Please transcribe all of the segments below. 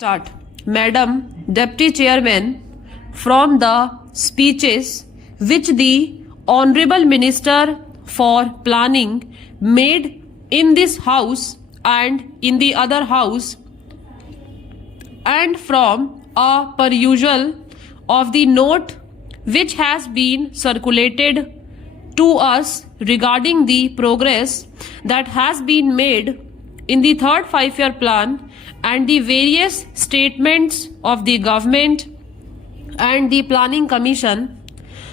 Start. Madam Deputy Chairman, from the speeches which the Honorable Minister for Planning made in this House and in the other House, and from a perusal of the note which has been circulated to us regarding the progress that has been made in the third five-year plan and the various statements of the government and the planning commission,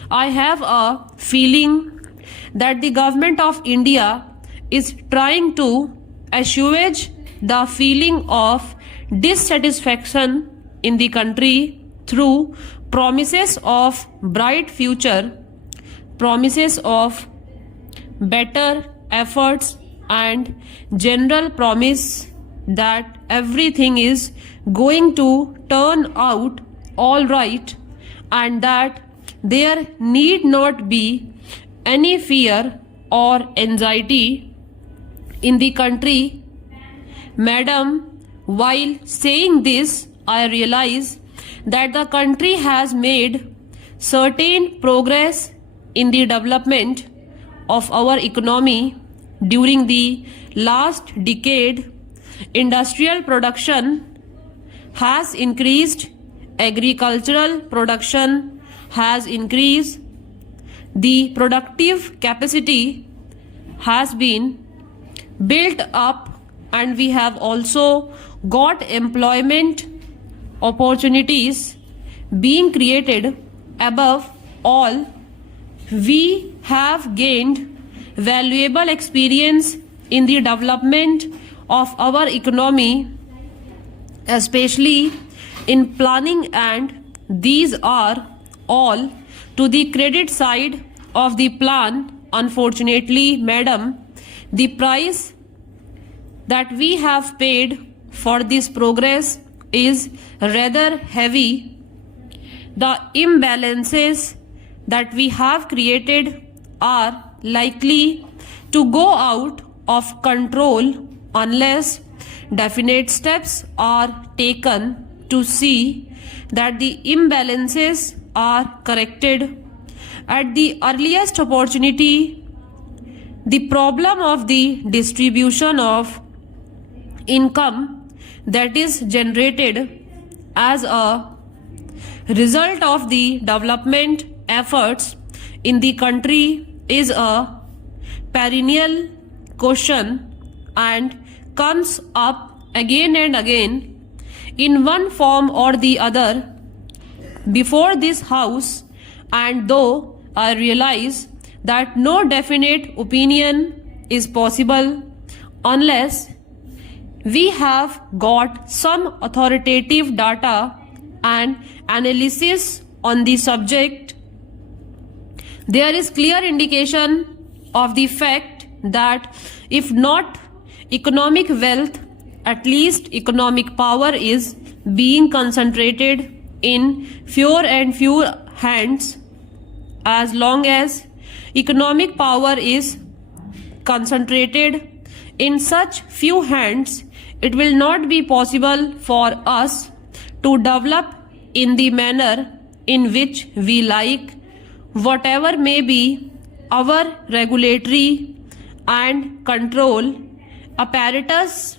I have a feeling that the government of India is trying to assuage the feeling of dissatisfaction in the country through promises of bright future, promises of better efforts, and general promise that everything is going to turn out all right and that there need not be any fear or anxiety in the country. Madam, while saying this, I realize that the country has made certain progress in the development of our economy during the last decade. Industrial production has increased, agricultural production has increased, the productive capacity has been built up, and we have also got employment opportunities being created. Above all, we have gained valuable experience in the development of our economy, especially in planning, and these are all to the credit side of the plan. Unfortunately, madam, the price that we have paid for this progress is rather heavy. The imbalances that we have created are likely to go out of control unless definite steps are taken to see that the imbalances are corrected at the earliest opportunity. The problem of the distribution of income that is generated as a result of the development efforts in the country is a perennial question and comes up again and again in one form or the other before this House. And though I realize that no definite opinion is possible unless we have got some authoritative data and analysis on the subject, there is clear indication of the fact that if not economic wealth, at least economic power is being concentrated in fewer and fewer hands. As long as economic power is concentrated in such few hands, it will not be possible for us to develop in the manner in which we like, whatever may be our regulatory and control apparatus,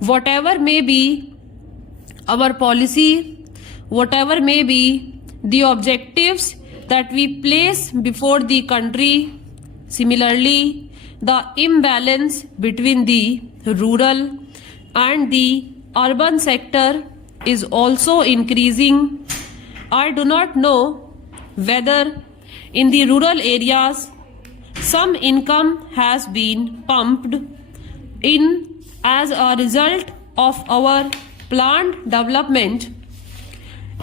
whatever may be our policy, whatever may be the objectives that we place before the country. Similarly, the imbalance between the rural and the urban sector is also increasing. I do not know whether in the rural areas some income has been pumped in as a result of our planned development.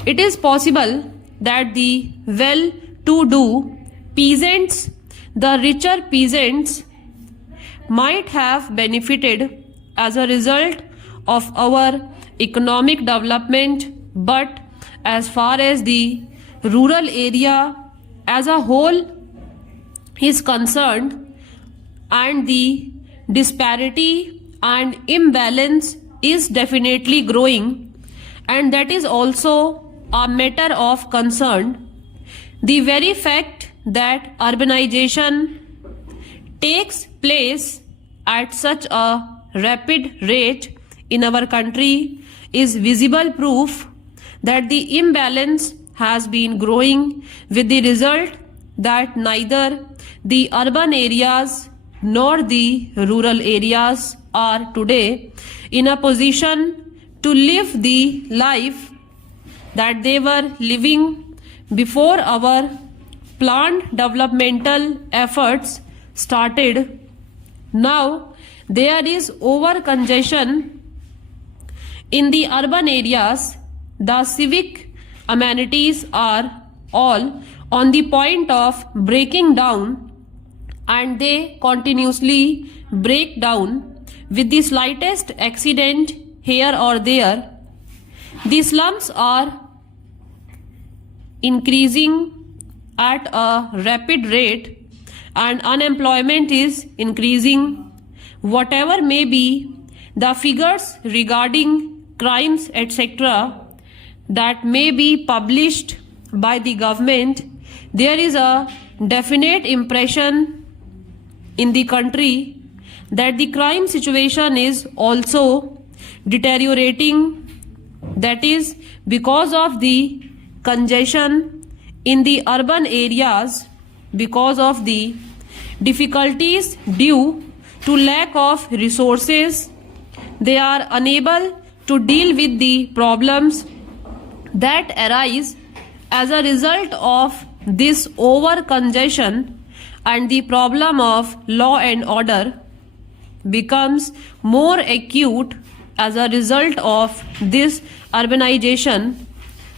It is possible that the well-to-do peasants, the richer peasants, might have benefited as a result of our economic development, but as far as the rural area as a whole is concerned, and the disparity and imbalance is definitely growing, and that is also a matter of concern. The very fact that urbanization takes place at such a rapid rate in our country is visible proof that the imbalance has been growing, with the result that neither the urban areas nor the rural areas are today in a position to live the life that they were living before our planned developmental efforts started. Now there is over congestion in the urban areas. The civic amenities are all on the point of breaking down, and they continuously break down with the slightest accident here or there. The slums are increasing at a rapid rate, and unemployment is increasing. Whatever may be the figures regarding crimes, etc., that may be published by the government, there is a definite impression in the country that the crime situation is also deteriorating. That is because of the congestion in the urban areas, because of the difficulties due to lack of resources. They are unable to deal with the problems that arise as a result of this over congestion, and the problem of law and order becomes more acute as a result of this urbanization.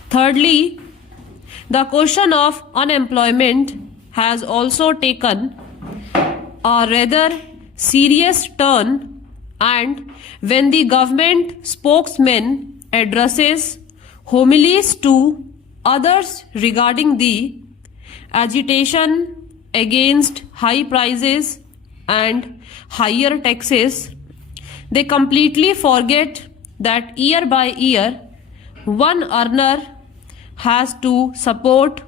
Thirdly, the question of unemployment has also taken a rather serious turn, and when the government spokesman addresses homilies to others regarding the agitation against high prices and higher taxes, they completely forget that year by year one earner has to support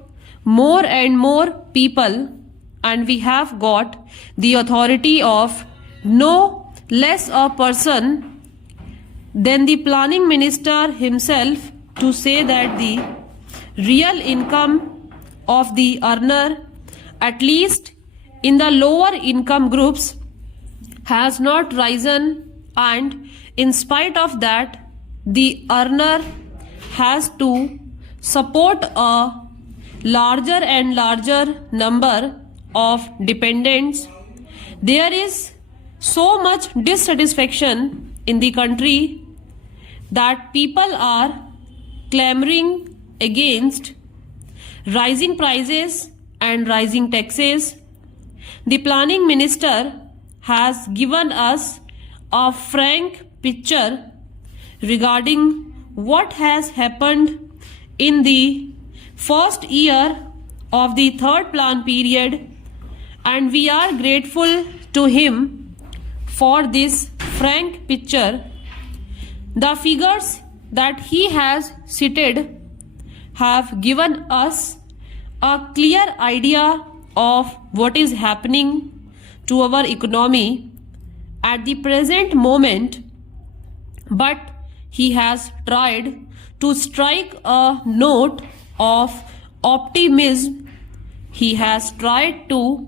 more and more people, and we have got the authority of no less a person than the planning minister himself to say that the real income of the earner, at least in the lower income groups, has not risen, and in spite of that the earner has to support a larger and larger number of dependents. There is so much dissatisfaction in the country that people are clamoring against rising prices and rising taxes. The planning minister has given us a frank picture regarding what has happened in the first year of the third plan period, and we are grateful to him for this frank picture. The figures that he has cited have given us a clear idea of what is happening to our economy at the present moment, but he has tried to strike a note of optimism. He has tried to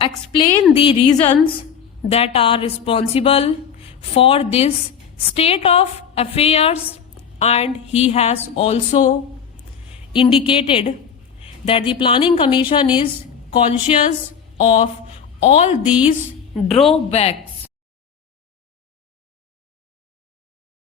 explain the reasons that are responsible for this state of affairs, and he has also indicated that the Planning Commission is conscious of all these drawbacks.